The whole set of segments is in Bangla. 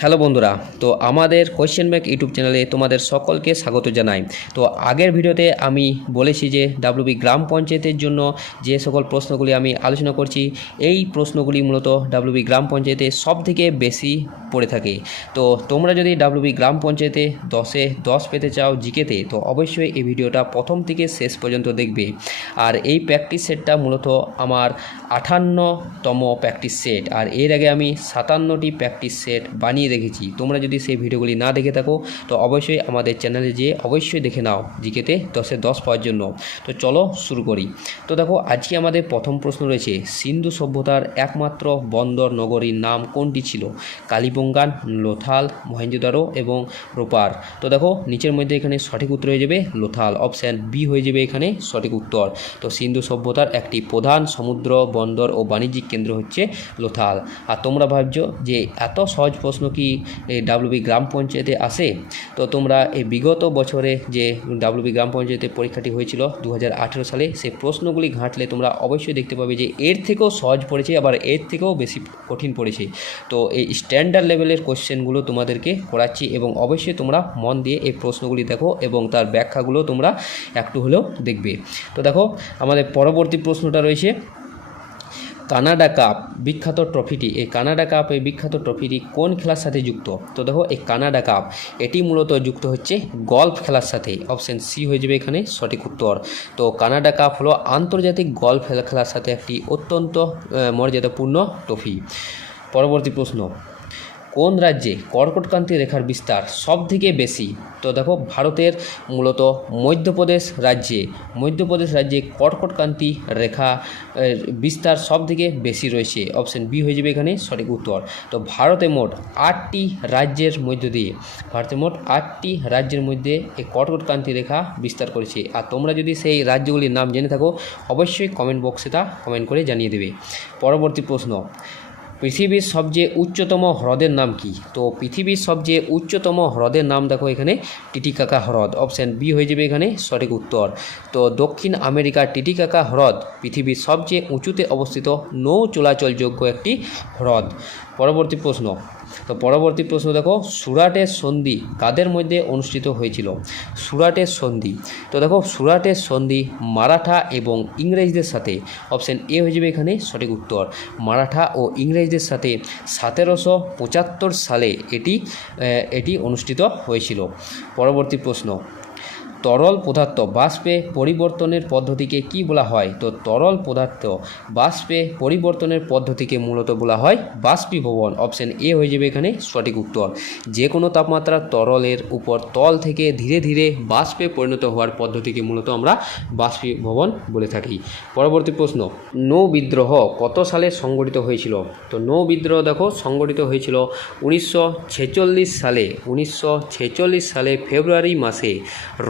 হ্যালো বন্ধুরা, তো আমাদের কোয়েশ্চেন ব্যাংক ইউটিউব চ্যানেলে তোমাদের সকলকে স্বাগত জানাই। তো আগের ভিডিওতে আমি বলেছি যে ডাব্লিউবি গ্রাম পঞ্চায়েতের জন্য যে সকল প্রশ্নগুলি আমি আলোচনা করছি, এই প্রশ্নগুলি মূলত ডাব্লিউবি গ্রাম পঞ্চায়েতে সবথেকে বেশি পড়ে থাকে। তো তোমরা যদি ডাব্লিউবি গ্রাম পঞ্চায়েতে 10-এ 10 পেতে চাও জিকেতে, তো অবশ্যই এই ভিডিওটা প্রথম থেকে শেষ পর্যন্ত দেখবে। আর এই প্র্যাকটিস সেটটা মূলত আমার 58তম প্র্যাকটিস সেট, আর এর আগে আমি 57টি প্র্যাকটিস সেট বানিয়ে রেখেছি। তোমরা যদি সেই ভিডিওগুলি না দেখে থাকো তো অবশ্যই আমাদের চ্যানেলে যেয়ে অবশ্যই দেখে নাও জিকেতে 10-এ 10 পাওয়ার জন্য। তো চলো শুরু করি। তো দেখো, আজকে আমাদের প্রথম প্রশ্ন রয়েছে, সিন্ধু সভ্যতার একমাত্র বন্দর নগরীর নাম কোনটি ছিল? কালিবঙ্গান, লোথাল, মহেঞ্জোদারো এবং রোপার। তো দেখো নিচের মধ্যে এখানে সঠিক উত্তর হয়ে যাবে লোথাল, অপশান বি হয়ে যাবে এখানে সঠিক উত্তর। তো সিন্ধু সভ্যতার একটি প্রধান সমুদ্র বন্দর ও বাণিজ্যিক কেন্দ্র হচ্ছে লোথাল। আর তোমরা ভাবছো যে এত সহজ প্রশ্ন কি ডাব্লিউবি গ্রাম পঞ্চায়েতে আসে? তো তোমরা এই বিগত বছরে যে ডাব্লিউবি গ্রাম পঞ্চায়েতে পরীক্ষাটি হয়েছিল 2018 সালে, সেই প্রশ্নগুলি ঘাঁটলে তোমরা অবশ্যই দেখতে পাবে যে এর থেকেও সহজ পড়েছে, আবার এর থেকেও বেশি কঠিন পড়েছে। তো এই স্ট্যান্ডার্ড লেভেলের কোশ্চেনগুলো তোমাদেরকে করাচ্ছি এবং অবশ্যই তোমরা মন দিয়ে এই প্রশ্নগুলি দেখো এবং তার ব্যাখ্যাগুলো তোমরা একটু হলেও দেখবে। তো দেখো আমাদের পরবর্তী প্রশ্নটা রয়েছে, কানাডা কাপ বিখ্যাত ট্রফিটি, এই কানাডা কাপ এই বিখ্যাত ট্রফিটি কোন খেলার সাথে যুক্ত? তো দেখো এই কানাডা কাপ এটি মূলত যুক্ত হচ্ছে গল্ফ খেলার সাথে, অপশান সি হয়ে যাবে এখানে সঠিক উত্তর। তো কানাডা কাপ হলো আন্তর্জাতিক গল্ফ খেলার সাথে একটি অত্যন্ত মর্যাদাপূর্ণ ট্রফি। পরবর্তী প্রশ্ন, কোন রাজ্যে কর্কটক্রান্তি রেখার বিস্তার সবথেকে বেশি? তো দেখো ভারতের মূলত মধ্যপ্রদেশ রাজ্যে কর্কটক্রান্তি রেখা বিস্তার সবথেকে বেশি রয়েছে, অপশান বি হয়ে যাবে এখানে সঠিক উত্তর। তো ভারতে মোট 8টি রাজ্যের মধ্যে এই কর্কটক্রান্তি রেখা বিস্তার করেছে। আর তোমরা যদি সেই রাজ্যগুলির নাম জেনে থাকো অবশ্যই কমেন্ট বক্সে তা কমেন্ট করে জানিয়ে দেবে। পরবর্তী প্রশ্ন, পৃথিবীর সবচেয়ে উচ্চতম হ্রদের নাম কি? তো পৃথিবীর সবচেয়ে উচ্চতম হ্রদের নাম দেখো এখানে টিটিকাকা হ্রদ, অপশান বি হয়ে যাবে এখানে সঠিক উত্তর। তো দক্ষিণ আমেরিকার টিটিকাকা হ্রদ পৃথিবীর সবচেয়ে উঁচুতে অবস্থিত নৌ চলাচলযোগ্য একটি হ্রদ। পরবর্তী প্রশ্ন দেখো, সুরাটের সন্ধি কাদের মধ্যে অনুষ্ঠিত হয়েছিল? সুরাটের সন্ধি, তো দেখো সুরাটের সন্ধি মারাঠা এবং ইংরেজদের সাথে, অপশান এ হয়ে যাবে এখানে সঠিক উত্তর। মারাঠা ও ইংরেজদের সাথে 1775 সালে এটি অনুষ্ঠিত হয়েছিল। পরবর্তী প্রশ্ন, তরল পদার্থ বাষ্পে পরিবর্তনের পদ্ধতিকে কি বলা হয়? তো তরল পদার্থ বাষ্পে পরিবর্তনের পদ্ধতিকে মূলত বলা হয় বাষ্পীভবন, অপশান এ হয়ে যাবে এখানে সঠিক উত্তর। যে কোনো তাপমাত্রা তরলের উপর তল থেকে ধীরে ধীরে বাষ্পে পরিণত হওয়ার পদ্ধতিকে মূলত আমরা বাষ্পীভবন বলে থাকি। পরবর্তী প্রশ্ন, নৌ বিদ্রোহ কত সালে সংগঠিত হয়েছিল? তো নৌ বিদ্রোহ দেখো সংগঠিত হয়েছিল 1946 সালে ফেব্রুয়ারি মাসে।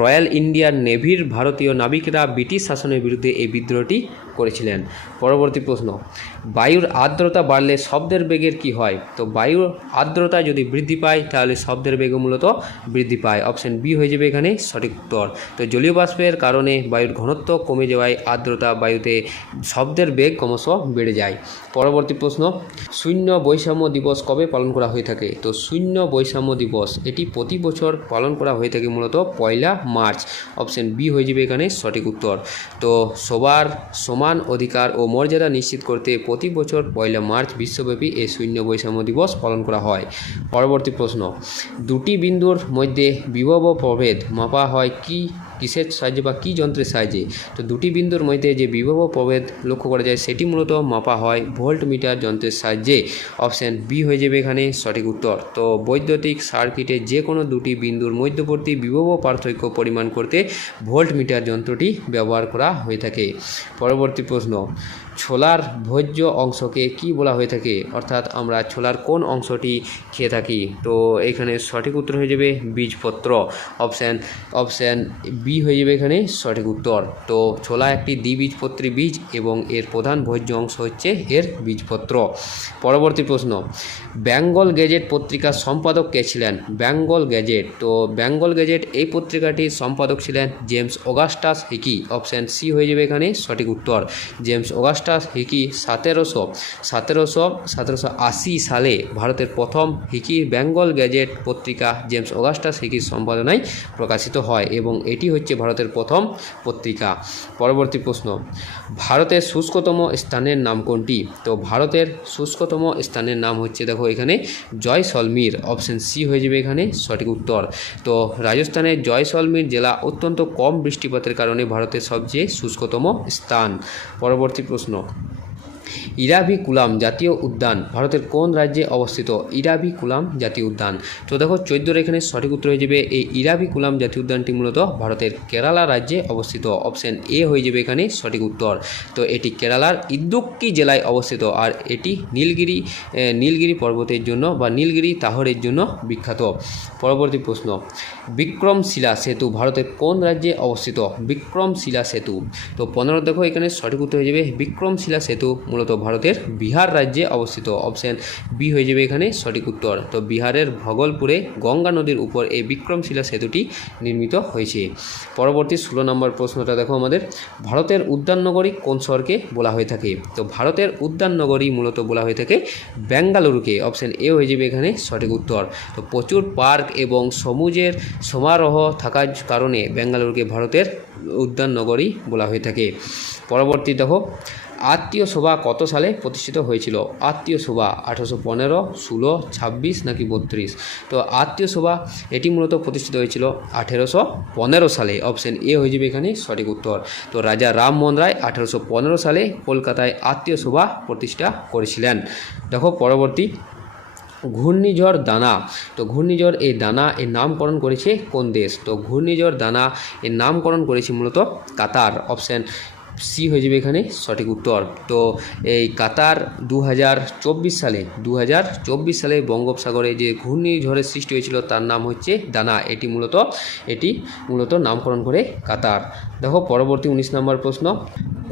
রয়্যাল ইন্ডিয়ান নেভির ভারতীয় নাবিকরা ব্রিটিশ শাসনের বিরুদ্ধে এই বিদ্রোহটি করেছিলেন। পরবর্তী প্রশ্ন, বায়ুর আর্দ্রতা বাড়লে শব্দের বেগের কি হয়? তো বায়ুর আর্দ্রতা যদি বৃদ্ধি পায় তাহলে শব্দের বেগ মূলত বৃদ্ধি পায়, অপশান বি হয়ে যাবে এখানে সঠিক উত্তর। তো জলীয় বাষ্পের কারণে বায়ুর ঘনত্ব কমে যাওয়ায় আর্দ্রতা বায়ুতে শব্দের বেগ ক্রমশ বেড়ে যায়। পরবর্তী প্রশ্ন, শূন্য বৈষম্য দিবস কবে পালন করা হয়ে থাকে? তো শূন্য বৈষম্য দিবস এটি প্রতি বছর পালন করা হয়ে থাকে মূলত 1 মার্চ, অপশান বি হয়ে যাবে এখানে সঠিক উত্তর। তো সবার সমান অধিকার ও মর্যাদা নিশ্চিত করতে প্রতি বছর 1 মার্চ বিশ্বব্যাপী এই শূন্য বৈষম্য দিবস পালন করা হয়। পরবর্তী প্রশ্ন, দুটি বিন্দুর মধ্যে বিভব প্রভেদ মাপা হয় কিসের সাহায্যে বা কী যন্ত্রের সাহায্যে? তো দুটি বিন্দুর মধ্যে যে বিভব প্রভেদ লক্ষ্য করা যায় সেটি মূলত মাপা হয় ভোল্টমিটার যন্ত্রের সাহায্যে, অপশান বি হয়ে যাবে এখানে সঠিক উত্তর। তো বৈদ্যুতিক সার্কিটে যে কোনো দুটি বিন্দুর মধ্যবর্তী বিভব পার্থক্য পরিমাণ করতে ভোল্টমিটার যন্ত্রটি ব্যবহার করা হয়ে থাকে। পরবর্তী প্রশ্ন, ছোলার ভোজ্য অংশকে কি বলা হয়ে থাকে? অর্থাৎ আমরা ছোলার কোন অংশটি খেয়ে থাকি? তো এখানে সঠিক উত্তর হয়ে যাবে বীজপত্র, অপশান বি হয়ে যাবে এখানে সঠিক উত্তর। তো ছোলা একটি দ্বিবীজপত্রী বীজ এবং এর প্রধান ভোজ্য অংশ হচ্ছে এর বীজপত্র। পরবর্তী প্রশ্ন, বেঙ্গল গেজেট পত্রিকার সম্পাদক কে ছিলেন? বেঙ্গল গেজেট, তো বেঙ্গল গেজেট এই পত্রিকাটির সম্পাদক ছিলেন James Augustus Hicky, option C হয়ে যাবে এখানে সঠিক উত্তর। জেমস অগাস্টাস অগাস্টাস হিকি 1780 সালে ভারতের প্রথম হিকি বেঙ্গল গ্যাজেট পত্রিকা জেমস অগাস্টাস হিকির সম্পাদনায় প্রকাশিত হয় এবং এটি হচ্ছে ভারতের প্রথম পত্রিকা। পরবর্তী প্রশ্ন, ভারতের শুষ্কতম স্থানের নাম কোনটি? তো ভারতের শুষ্কতম স্থানের নাম হচ্ছে, দেখো এখানে জয়সলমীর, অপশন সি হয়ে যাবে এখানে সঠিক উত্তর। তো রাজস্থানের জয়সলমীর জেলা অত্যন্ত কম বৃষ্টিপাতের কারণে ভারতের সবচেয়ে শুষ্কতম স্থান। পরবর্তী প্রশ্ন, ইরাভিকুলাম জাতীয় উদ্যান ভারতের কোন রাজ্যে অবস্থিত? ইরাভিকুলাম জাতীয় উদ্যান, তো দেখো 14 এখানে সঠিক উত্তর হয়ে যাবে এই ইরাভিকুলাম জাতীয় উদ্যানটি মূলত ভারতের কেরালা রাজ্যে অবস্থিত, অপশন এ হয়ে যাবে এখানে সঠিক উত্তর। তো এটি কেরালার ইদুক্কি জেলায় অবস্থিত আর এটি নীলগিরি পর্বতের জন্য বা নীলগিরি তাহরের জন্য বিখ্যাত। পরবর্তী প্রশ্ন, বিক্রমশিলা সেতু ভারতের কোন রাজ্যে অবস্থিত? বিক্রমশিলা সেতু, তো 15 দেখো এখানে সঠিক উত্তর হয়ে যাবে বিক্রমশিলা সেতু মূলত ভারতের বিহার রাজ্যে অবস্থিত, অপশন বি হয়ে যাবে এখানে সঠিক উত্তর। তো বিহারের ভগলপুরে গঙ্গা নদীর উপর এই বিক্রমশিলা সেতুটি নির্মিত হয়েছে। পরবর্তী 16 নম্বর প্রশ্নটা দেখো আমাদের, ভারতের উদ্যাননগরী কোন শহরকে বলা হয়ে থাকে? তো ভারতের উদ্যাননগরী মূলত বলা হয়ে থাকে বেঙ্গালুরুকে, অপশন এ হয়ে যাবে এখানে সঠিক উত্তর। তো প্রচুর পার্ক এবং সমুদ্রের সমারোহ থাকার কারণে বেঙ্গালুরুকে ভারতের উদ্যাননগরী বলা হয়ে থাকে। পরবর্তী দেখো, আত্মীয় সভা কত সালে প্রতিষ্ঠিত হয়েছিল? আত্মীয় সভা 1815, 16, 26 নাকি 32? তো আত্মীয় সভা এটি মূলত প্রতিষ্ঠিত হয়েছিল 1815 সালে, অপশন এ হয়ে যাবে এখানে সঠিক উত্তর। তো রাজা রামমোহন রায় 1815 সালে কলকাতায় আত্মীয় সভা প্রতিষ্ঠা করেছিলেন। দেখো পরবর্তী, ঘূর্ণিঝড় দানা, তো ঘূর্ণিঝড় এই দানা এর নামকরণ করেছে কোন দেশ? তো ঘূর্ণিঝড় দানা এর নামকরণ করেছে মূলত কাতার, অপশন সি হয়ে যাবে এখানে সঠিক উত্তর। তো এই কাতার 2024 সালে বঙ্গোপসাগরে যে ঘূর্ণিঝড়ের সৃষ্টি হয়েছিল তার নাম হচ্ছে দানা, এটি মূলত নামকরণ করে কাতার। দেখো পরবর্তী 19 নম্বর প্রশ্ন,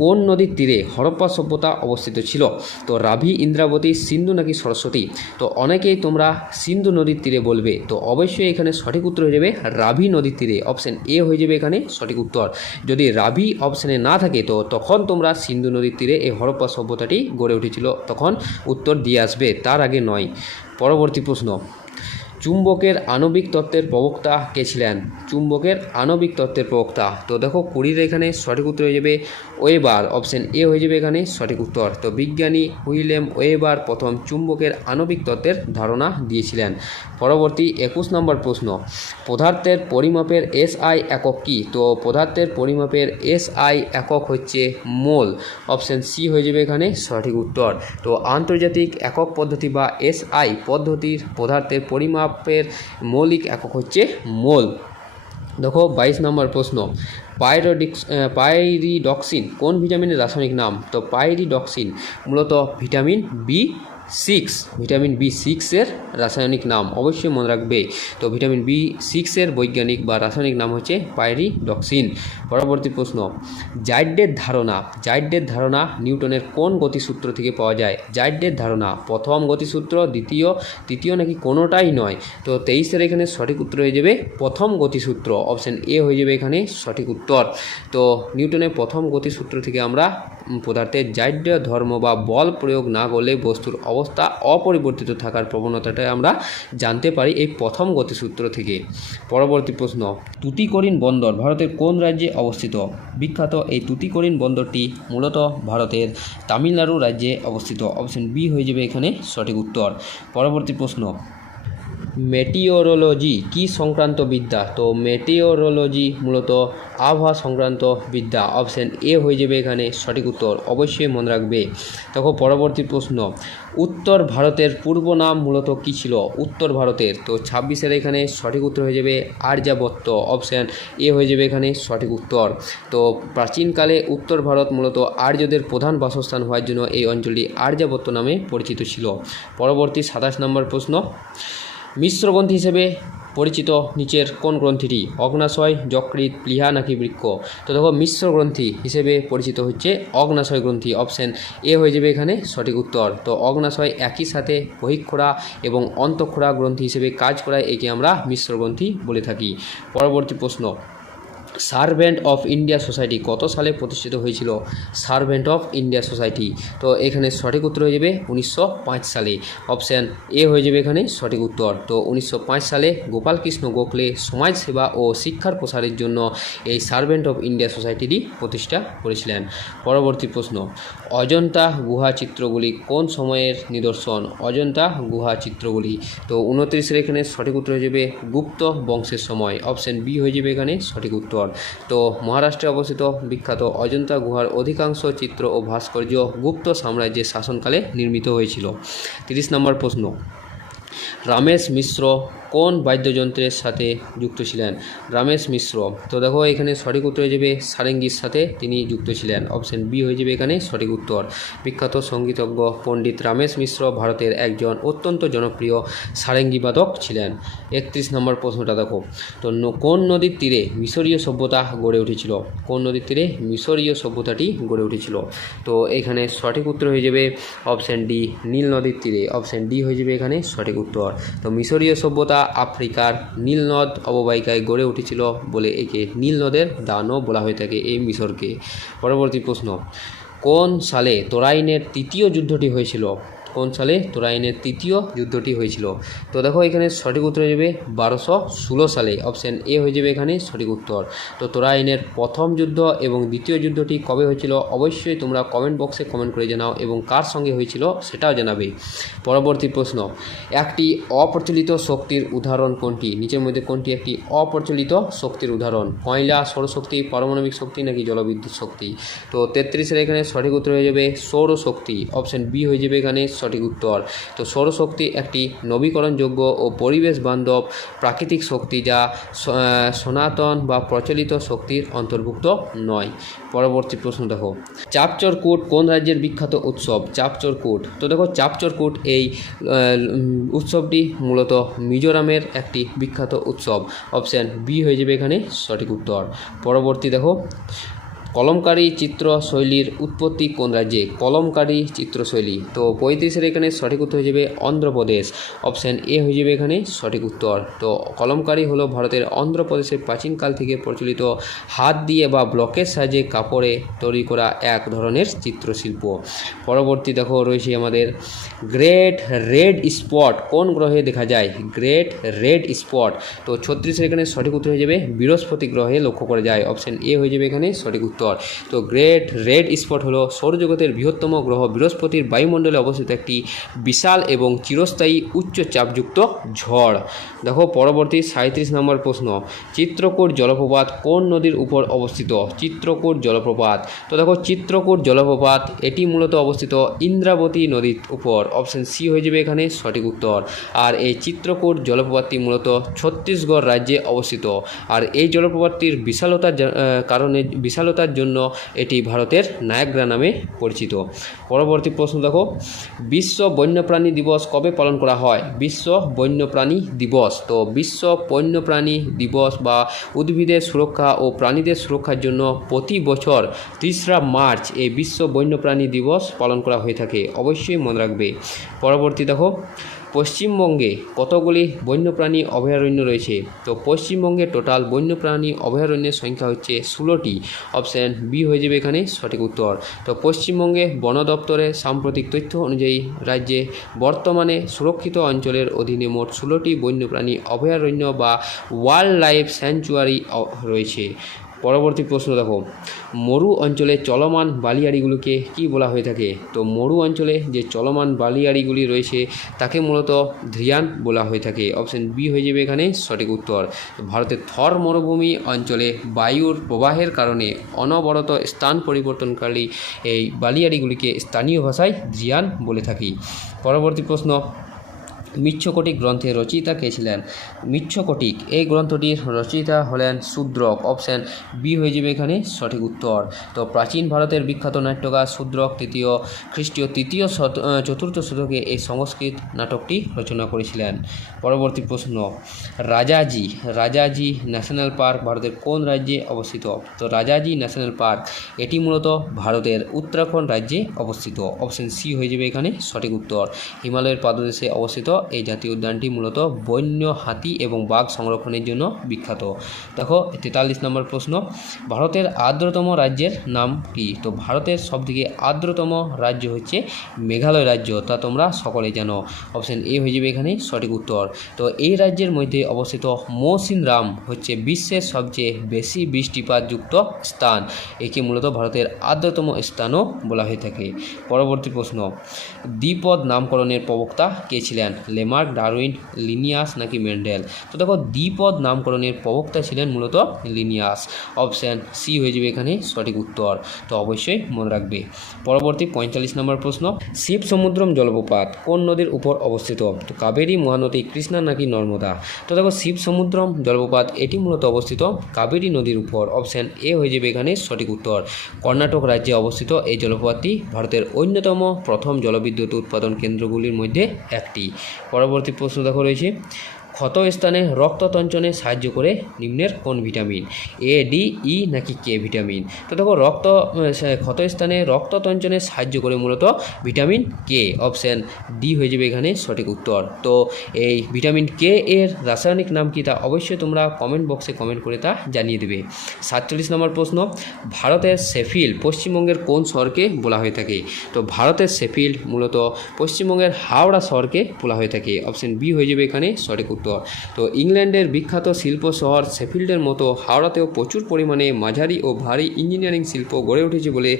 কোন নদীর তীরে হরপ্পা সভ্যতা অবস্থিত ছিল? তো রাভি, ইন্দ্রাবতী, সিন্ধু নাকি সরস্বতী? তো অনেকেই তোমরা সিন্ধু নদীর তীরে বলবে, তো অবশ্যই এখানে সঠিক উত্তর হয়ে যাবে রাভি নদীর তীরে, অপশন এ হয়ে যাবে এখানে সঠিক উত্তর। যদি রাভি অপশানে না থাকে তো তখন তোমরা সিন্ধু নদীর তীরে এই হরপ্পা সভ্যতাটি গড়ে উঠেছিল, তখন উত্তর দিয়ে আসবে, তার আগে নয়। পরবর্তী প্রশ্ন, চুম্বকের আণবিক তত্ত্বের প্রবক্তা কে ছিলেন? চুম্বকের আণবিক তত্ত্বের প্রবক্তা, তো দেখো 20 এখানে সঠিক উত্তর হয়ে যাবে ওয়েবার, অপশন এ হয়ে যাবে এখানে সঠিক উত্তর। তো বিজ্ঞানী উইলিয়াম ওয়েবার প্রথম চুম্বকের আণবিক তত্ত্বের ধারণা দিয়েছিলেন। পরবর্তী 21 নম্বর প্রশ্ন, পদার্থের পরিমাপের এসআই একক কি? তো পদার্থের পরিমাপের এসআই একক হচ্ছে মোল, অপশন সি হয়ে যাবে এখানে সঠিক উত্তর। তো আন্তর্জাতিক একক পদ্ধতি বা এসআই পদ্ধতির পদার্থের পরিমাপের মৌলিক একক হচ্ছে মোল। দেখো 22 নম্বর প্রশ্ন, পাইরিডক্সিন কোন ভিটামিনের রাসায়নিক নাম? তো পাইরিডক্সিন মূলত ভিটামিন বি6 এর রাসায়নিক নাম, অবশ্যই মনে রাখবে। তো ভিটামিন বি6 এর বৈজ্ঞানিক বা রাসায়নিক নাম হচ্ছে পাইরিডক্সিন। পরবর্তী প্রশ্ন, জাইডের ধারণা নিউটনের কোন গতিসূত্র থেকে পাওয়া যায়? জাইডের ধারণা প্রথম গতিসূত্র, তৃতীয় নাকি কোনোটাই নয়? তো 23 এখানে সঠিক উত্তর হয়ে যাবে প্রথম গতিসূত্র, অপশন এ হয়ে যাবে এখানে সঠিক উত্তর। তো নিউটনের প্রথম গতিসূত্র থেকে আমরা পদার্থের জাইড ধর্ম বা বল প্রয়োগ না করলে বস্তুর অবস্থা অপরিবর্তিত থাকার প্রবণতাটা আমরা জানতে পারি এই প্রথম গতিসূত্র থেকে। পরবর্তী প্রশ্ন, তুতিকোরিন বন্দর ভারতের কোন রাজ্যে অবস্থিত? বিখ্যাত এই তুতিকোরিন বন্দরটি মূলত ভারতের তামিলনাড়ু রাজ্যে অবস্থিত, অপশন বি হয়ে যাবে এখানে সঠিক উত্তর। পরবর্তী প্রশ্ন, মেটিওরোলজি কি সংক্রান্ত বিদ্যা? তো মেটিওরোলজি মূলত আবহাওয়া সংক্রান্ত বিদ্যা, অপশন এ হয়ে যাবে এখানে সঠিক উত্তর, অবশ্যই মনে রাখবে। দেখো পরবর্তী প্রশ্ন, উত্তর ভারতের পূর্ব নাম মূলত কী ছিল? উত্তর ভারতের, তো 26 এখানে সঠিক উত্তর হয়ে যাবে আর্যাবর্ত, অপশন এ হয়ে যাবে এখানে সঠিক উত্তর। তো প্রাচীনকালে উত্তর ভারত মূলত আর্যদের প্রধান বাসস্থান হওয়ার জন্য এই অঞ্চলটি আর্যাবর্ত নামে পরিচিত ছিল। পরবর্তী 27 নম্বর প্রশ্ন, মিশ্র গ্রন্থি হিসেবে পরিচিত নিচের কোন গ্রন্থিটি? অগ্নাশয়, যকৃৎ, প্লীহা নাকি বৃক্ক? তো দেখো মিশ্র গ্রন্থি হিসেবে পরিচিত হচ্ছে অগ্নাশয় গ্রন্থি, অপশন এ হয়ে যাবে এখানে সঠিক উত্তর। তো অগ্নাশয় একই সাথে বহিঃক্ষরা এবং অন্তঃক্ষরা গ্রন্থি হিসেবে কাজ করায় একে আমরা মিশ্র গ্রন্থি বলে থাকি। পরবর্তী প্রশ্ন, সার্ভেন্ট অফ ইন্ডিয়া সোসাইটি কত সালে প্রতিষ্ঠিত হয়েছিল? সার্ভেন্ট অফ ইন্ডিয়া সোসাইটি, তো এখানে সঠিক উত্তর হয়ে যাবে 1905 সালে। অপশান এ হয়ে যাবে এখানে সঠিক উত্তর। তো 1905 সালে গোপালকৃষ্ণ গোখলে সমাজসেবা ও শিক্ষার প্রসারের জন্য এই সার্ভেন্ট অফ ইন্ডিয়া সোসাইটিটি প্রতিষ্ঠা করেছিলেন। পরবর্তী প্রশ্ন, অজন্তা গুহা চিত্রগুলি কোন সময়ের নিদর্শন? অজন্তা গুহা চিত্রগুলি, তো 29-এর এখানে সঠিক উত্তর হয়ে যাবে গুপ্ত বংশের সময়। অপশান বি হয়ে যাবে এখানে সঠিক উত্তর। তো মহারাষ্ট্রে অবস্থিত বিখ্যাত অজন্তা গুহার অধিকাংশ চিত্র ও ভাস্কর্য গুপ্ত সাম্রাজ্যের শাসনকালে নির্মিত হয়েছিল। 30 নম্বর প্রশ্ন, রমেশ মিশ্র কোন বাদ্যযন্ত্রের সাথে যুক্ত ছিলেন? রমেশ মিশ্র, তো দেখো এখানে সঠিক উত্তর হয়ে যাবে সারেঙ্গির সাথে তিনি যুক্ত ছিলেন। অপশান বি হয়ে যাবে এখানে সঠিক উত্তর। বিখ্যাত সঙ্গীতজ্ঞ পণ্ডিত রমেশ মিশ্র ভারতের একজন অত্যন্ত জনপ্রিয় সারেঙ্গিবাদক ছিলেন। 31 নম্বর প্রশ্নটা দেখো, তো কোন নদীর তীরে মিশরীয় সভ্যতা গড়ে উঠেছিল? কোন নদীর তীরে মিশরীয় সভ্যতাটি গড়ে উঠেছিল? তো এখানে সঠিক উত্তর হয়ে যাবে অপশান ডি, নীল নদীর তীরে। অপশান ডি হয়ে যাবে এখানে সঠিক উত্তর। তো মিশরীয় সভ্যতা আফ্রিকার নীল নদ অববাহিকায় গড়ে উঠেছিল বলে একে নীল নদের দানও বলা হয়ে থাকে এই মিশরকে। পরবর্তী প্রশ্ন, কোন সালে তোরাইনের তৃতীয় যুদ্ধটি হয়েছিল? কোন সালে তোরাইনের তৃতীয় যুদ্ধটি হয়েছিল? তো দেখো এখানে সঠিক উত্তর হয়ে যাবে 1216 সালে। অপশান এ হয়ে যাবে এখানে সঠিক উত্তর। তো তোরাইনের প্রথম যুদ্ধ এবং দ্বিতীয় যুদ্ধটি কবে হয়েছিল অবশ্যই তোমরা কমেন্ট বক্সে কমেন্ট করে জানাও এবং কার সঙ্গে হয়েছিল সেটাও জানাবে। পরবর্তী প্রশ্ন, একটি অপ্রচলিত শক্তির উদাহরণ কোনটি? নিচের মধ্যে কোনটি একটি অপ্রচলিত শক্তির উদাহরণ? কয়লা, সৌরশক্তি, পারমাণবিক শক্তি নাকি জলবিদ্যুৎ শক্তি? তো 33-এর এখানে সঠিক উত্তর হয়ে যাবে সৌরশক্তি। অপশান বি হয়ে যাবে এখানে সঠিক উত্তর। তো সৌরশক্তি একটি নবীকরণযোগ্য ও পরিবেশ বান্ধব প্রাকৃতিক শক্তি যা সনাতন বা প্রচলিত শক্তির অন্তর্ভুক্ত নয়। পরবর্তী প্রশ্ন দেখো, চাপচরকূট কোন রাজ্যের বিখ্যাত উৎসব? চাপচরকূট, তো দেখো চাপচরকূট এই উৎসবটি মূলত মিজোরামের একটি বিখ্যাত উৎসব। অপশান বি হয়ে যাবে এখানে সঠিক উত্তর। পরবর্তী দেখো, কলমকারী চিত্রশৈলীর উৎপত্তি কোন রাজ্যে? কলমকারী চিত্রশৈলী, তো 35-এর এখানে সঠিক উত্তর হয়ে যাবে অন্ধ্রপ্রদেশ। অপশান এ হয়ে যাবে এখানে সঠিক উত্তর। তো কলমকারী হলো ভারতের অন্ধ্রপ্রদেশের প্রাচীনকাল থেকে প্রচলিত হাত দিয়ে বা ব্লকের সাহায্যে কাপড়ে তৈরি করা এক ধরনের চিত্রশিল্প। পরবর্তী দেখো রয়েছে আমাদের গ্রেট রেড স্পট কোন গ্রহে দেখা যায়? গ্রেট রেড স্পট, তো 36-এর এখানে সঠিক উত্তর হয়ে যাবে বৃহস্পতি গ্রহে লক্ষ্য করা যায়। অপশান এ হয়ে যাবে এখানে সঠিক উত্তর। তো গ্রেট রেড স্পট হলো সৌরজগতের বৃহত্তম গ্রহ বৃহস্পতির বায়ুমণ্ডলে অবস্থিত একটি বিশাল এবং চিরস্থায়ী উচ্চ চাপযুক্ত ঝড়। দেখো পরবর্তী 37 নম্বর প্রশ্ন, চিত্রকূট জলপ্রপাত কোন নদীর উপর অবস্থিত? চিত্রকূট জলপ্রপাত, তো দেখো চিত্রকূট জলপ্রপাত এটি মূলত অবস্থিত ইন্দ্রাবতী নদীর উপর। অপশান সি হয়ে যাবে এখানে সঠিক উত্তর। আর এই চিত্রকূট জলপ্রপাতটি মূলত ছত্তিশগড় রাজ্যে অবস্থিত। আর এই জলপ্রপাতটির বিশালতার জন্য এটি ভারতের নায়াগ্রা নামে পরিচিত। পরবর্তী প্রশ্ন দেখো, বিশ্ব বন্যপ্রাণী দিবস কবে পালন করা হয়? বিশ্ব বন্যপ্রাণী দিবস, তো বিশ্ব বন্যপ্রাণী দিবস বা উদ্ভিদের সুরক্ষা ও প্রাণীদের সুরক্ষার জন্য প্রতি বছর 3রা মার্চ এই বিশ্ব বন্যপ্রাণী দিবস পালন করা হয়ে থাকে, অবশ্যই মনে রাখবে। পরবর্তী দেখো, পশ্চিমবঙ্গে কতগুলি বন্যপ্রাণী অভয়ারণ্য রয়েছে? তো পশ্চিমবঙ্গে টোটাল বন্যপ্রাণী অভয়ারণ্যের সংখ্যা হচ্ছে 16টি। অপশান বি হয়ে যাবে এখানে সঠিক উত্তর। তো পশ্চিমবঙ্গে বন দপ্তরের সাম্প্রতিক তথ্য অনুযায়ী রাজ্যে বর্তমানে সুরক্ষিত অঞ্চলের অধীনে মোট 16টি বন্যপ্রাণী অভয়ারণ্য বা ওয়াইল্ড লাইফ স্যাংচুয়ারি রয়েছে। পরবর্তী প্রশ্ন দেখো, মরু অঞ্চলে চলমান বালিয়াড়িগুলিকে কি বলা হয়ে থাকে? তো মরু অঞ্চলে যে চলমান বালিয়াড়িগুলি রয়েছে তাকে মূলত ধ্রিয়ান বলা হয়ে থাকে। অপশান বি হয়ে যাবে এখানে সঠিক উত্তর। ভারতের থর মরুভূমি অঞ্চলে বায়ুর প্রবাহের কারণে অনবরত স্থান পরিবর্তনকারী এই বালিয়াড়িগুলিকে স্থানীয় ভাষায় ধ্রিয়ান বলে থাকি। পরবর্তী প্রশ্ন, মৃচ্ছকটিক গ্রন্থের রচয়িতা কে ছিলেন? মৃচ্ছকটিক এই গ্রন্থটির রচয়িতা হলেন শূদ্রক। অপশান বি হয়ে যাবে এখানে সঠিক উত্তর। তো প্রাচীন ভারতের বিখ্যাত নাট্যকার শূদ্রক খ্রিস্টীয় তৃতীয় চতুর্থ শতকে এই সংস্কৃত নাটকটি রচনা করেছিলেন। পরবর্তী প্রশ্ন, রাজাজি ন্যাশনাল পার্ক ভারতের কোন রাজ্যে অবস্থিত? তো রাজাজি ন্যাশনাল পার্ক এটি মূলত ভারতের উত্তরাখণ্ড রাজ্যে অবস্থিত। অপশান সি হয়ে যাবে এখানে সঠিক উত্তর। হিমালয়ের পাদদেশে অবস্থিত এই জাতীয় উদ্যানটি মূলত বন্য হাতি এবং বাঘ সংরক্ষণের জন্য বিখ্যাত। দেখো 43 নম্বর প্রশ্ন, ভারতের আর্দ্রতম রাজ্যের নাম কি? তো ভারতের সবথেকে আর্দ্রতম রাজ্য হচ্ছে মেঘালয় রাজ্য, তা তোমরা সকলেই জানো। অপশন এ হয়ে যাবে এখানে সঠিক উত্তর। তো এই রাজ্যের মধ্যে অবস্থিত মৌসিনরাম হচ্ছে বিশ্বের সবচেয়ে বেশি বৃষ্টিপাতযুক্ত স্থান। একে মূলত ভারতের আর্দ্রতম স্থানও বলা হয়ে থাকে। পরবর্তী প্রশ্ন, দ্বিপদ নামকরণের প্রবক্তা কে ছিলেন? লেমার্ক, ডারউইন, লিনিয়াস নাকি মেন্ডেল? তো দেখো দ্বিপদ নামকরণের প্রবক্তা ছিলেন মূলত লিনিয়াস। অপশান সি হয়ে যাবে এখানে সঠিক উত্তর। তো অবশ্যই মনে রাখবে। পরবর্তী 45 নম্বর প্রশ্ন, শিব সমুদ্রম জলপ্রপাত কোন নদীর উপর অবস্থিত? তো কাবেরী, মহানদী, কৃষ্ণা নাকি নর্মদা? তো দেখো শিব সমুদ্রম জলপ্রপাত এটি মূলত অবস্থিত কাবেরী নদীর উপর। অপশান এ হয়ে যাবে এখানে সঠিক উত্তর। কর্ণাটক রাজ্যে অবস্থিত এই জলপ্রপাতটি ভারতের অন্যতম প্রথম জলবিদ্যুৎ উৎপাদন কেন্দ্রগুলির মধ্যে একটি। পরবর্তী প্রশ্ন দেখো রয়েছে, ক্ষত স্থানে রক্ততঞ্চনে সাহায্য করে নিম্নের কোন ভিটামিন? এ, ডি, ই নাকি কে ভিটামিন? তো দেখো ক্ষত স্থানে রক্ততঞ্চনে সাহায্য করে মূলত ভিটামিন কে। অপশান ডি হয়ে যাবে এখানে সঠিক উত্তর। তো এই ভিটামিন কে এর রাসায়নিক নাম কি তা অবশ্যই তোমরা কমেন্ট বক্সে কমেন্ট করে তা জানিয়ে দেবে। 47 নম্বর প্রশ্ন, ভারতের শেফিল্ড পশ্চিমবঙ্গের কোন শহরকে বলা হয়ে থাকে? তো ভারতের শেফিল্ড মূলত পশ্চিমবঙ্গের হাওড়া শহরকে বলা হয়ে থাকে। অপশান বি হয়ে যাবে এখানে সঠিক উত্তর। তো ইংল্যান্ডের বিখ্যাত শিল্প শহর শেফিল্ডের মতো হাওড়াতেও প্রচুর পরিমাণে মাঝারি ও ভারী ইঞ্জিনিয়ারিং শিল্প গড়ে উঠেছে বলে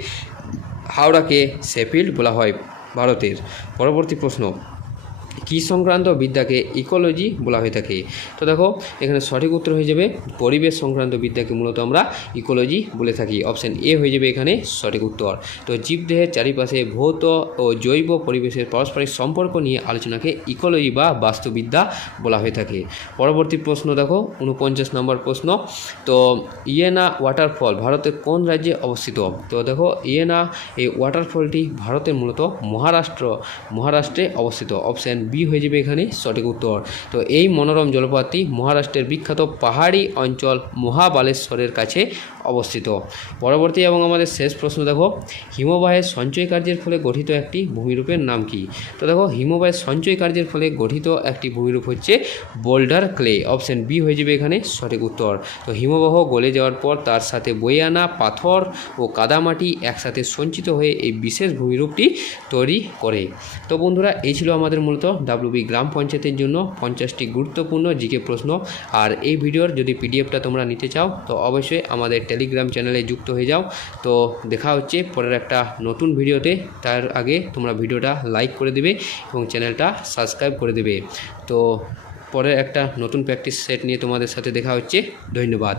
হাওড়াকে শেফিল্ড বলা হয় ভারতের। পরবর্তী প্রশ্ন, কী সংক্রান্ত বিদ্যাকে ইকোলজি বলা হয়ে থাকে? তো দেখো এখানে সঠিক উত্তর হয়ে যাবে পরিবেশ সংক্রান্ত বিদ্যাকে মূলত আমরা ইকোলজি বলে থাকি। অপশান এ হয়ে যাবে এখানে সঠিক উত্তর। তো জীবদেহের চারিপাশে ভৌত ও জৈব পরিবেশের পারস্পরিক সম্পর্ক নিয়ে আলোচনাকে ইকোলজি বা বাস্তুবিদ্যা বলা হয়ে থাকে। পরবর্তী প্রশ্ন দেখো 49 নম্বর প্রশ্ন, তো ইয়েনা ওয়াটারফল ভারতের কোন রাজ্যে অবস্থিত? তো দেখো ইয়েনা এই ওয়াটারফলটি ভারতের মূলত মহারাষ্ট্রে অবস্থিত। অপশান বি হয়ে যাবে এখানে সঠিক উত্তর। তো এই মনোরম জলপ্রপাতটি মহারাষ্ট্রের বিখ্যাত পাহাড়ি অঞ্চল মহাবালেশ্বরের কাছে অবস্থিত। পরবর্তী এবং আমাদের শেষ প্রশ্ন দেখো, হিমবাহের সঞ্চয় কার্যের ফলে গঠিত একটি ভূমিরূপের নাম কি? তো দেখো হিমবাহের সঞ্চয় কার্যের ফলে গঠিত একটি ভূমিরূপ হচ্ছে বোল্ডার ক্লে। অপশান বি হয়ে যাবে এখানে সঠিক উত্তর। তো হিমবাহ গলে যাওয়ার পর তার সাথে বয়ে আনা পাথর ও কাদামাটি একসাথে সঞ্চিত হয়ে এই বিশেষ ভূমিরূপটি তৈরি করে। তো বন্ধুরা এই ছিল আমাদের মূলত ডাব্লিউবি গ্রাম পঞ্চায়েতের জন্য 50টি গুরুত্বপূর্ণ জিকে প্রশ্ন। আর এই ভিডিওর যদি পিডিএফটা তোমরা নিতে চাও তো অবশ্যই আমাদের টেলিগ্রাম চ্যানেলে যুক্ত হয়ে যাও। তো দেখা হচ্ছে পরের একটা নতুন ভিডিওতে। তার আগে তোমরা ভিডিওটা লাইক করে দেবে এবং চ্যানেলটা সাবস্ক্রাইব করে দেবে। তো পরের একটা নতুন প্র্যাকটিস সেট নিয়ে তোমাদের সাথে দেখা হচ্ছে। ধন্যবাদ।